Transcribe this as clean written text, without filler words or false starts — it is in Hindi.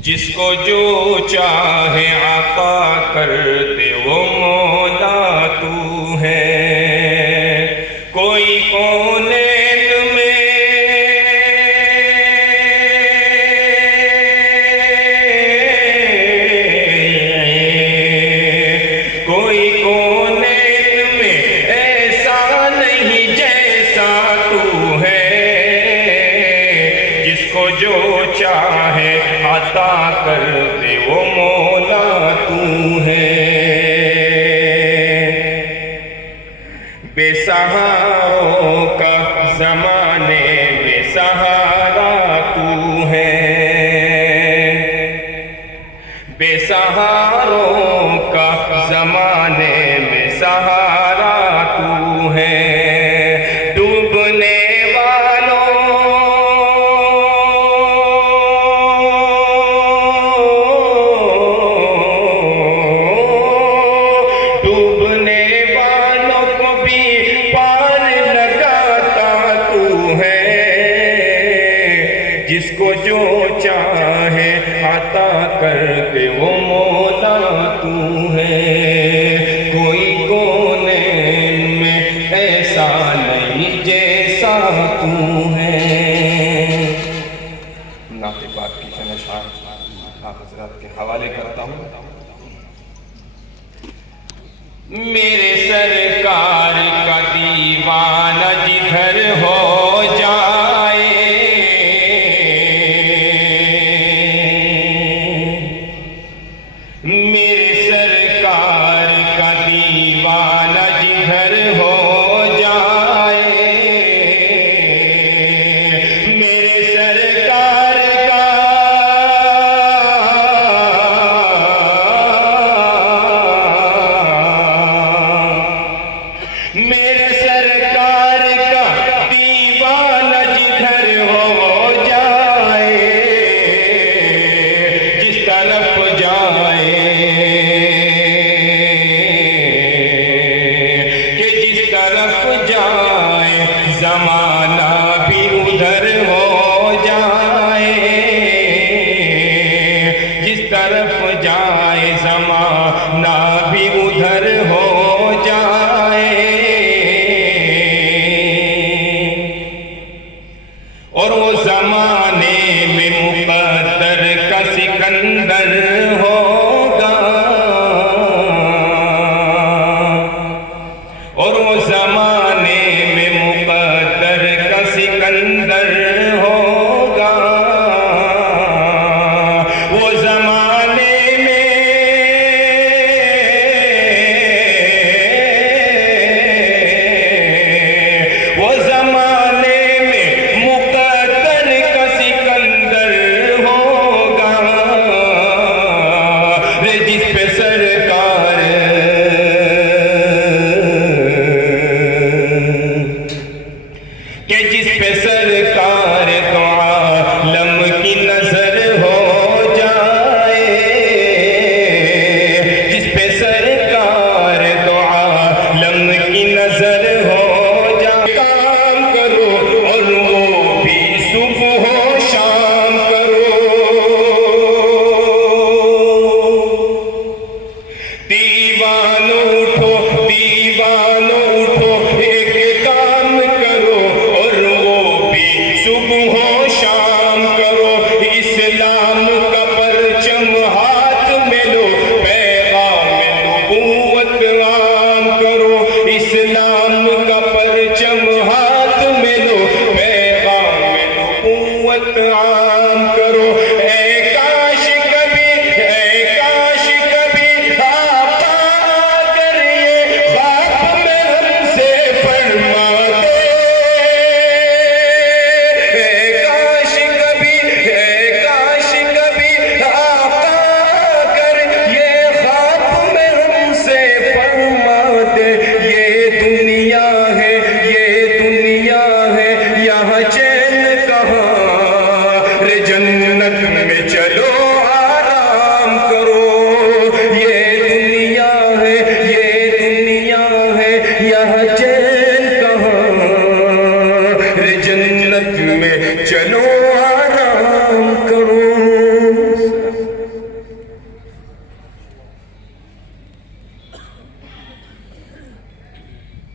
जिसको जो चाहे आता कर दे वो मौला तू है। कोई कौनैन में कोई कौनैन में ऐसा नहीं जैसा तू है। जिसको जो चाहे अता कर दे वो मौला तू है। बेसहारों का ज़माने में सहारा तू है। बेसहारों का ज़माने में सहारा तू है। डूबने जिसको जो चाहे अता कर दे वो मौला तू है। कोई कौनैन में ऐसा नहीं जैसा तू है। नाते पाक की शनशान आप हज़रात के हवाले करता हूँ। मेरे सरकार का दीवाना जिधर हो जाए, मेरे सरकार का दीवाना जिधर हो जाए, मेरे सरकार का मेरे सरकार का दीवाना जिधर हो जाए, जिस तरफ जाए कि जिस तरफ जाए ज़माना भी उधर हो जाए। जिस तरफ जाए ज़माना भी उधर हो जाए। और वो ज़माने में मुक़द्दर का सिकंदर होगा। और वो ज़माने में मुक़द्दर का सिकंदर होगा। वो ज़माने में वो ज़माने में मुक़द्दर का सिकंदर होगा। रे जिस पे सरकार के जिस पे सरकार तो आलम की नजर हो जाए। जिस पे सरकार तो आलम की नजर हो जाए। काम करो और वो भी सुबह हो शाम करो। दीवानो उठो दीवानो उठो एक काम करो और वो भी सुबह हो शाम करो। इस्लाम का परचम हाथ में लो, पैगाम नबूवत आम करो। इस्लाम का परचम हाथ में लो, पैगाम नबूवत आम करो। ऐ काश कभी आका आकर ये ख्वाब में हमसे फरमा दे। ऐ काश कभी आका आकर ये ख्वाब में हमसे फरमा दे। ये दुनिया है यहाँ चैन कहाँ। रे चलो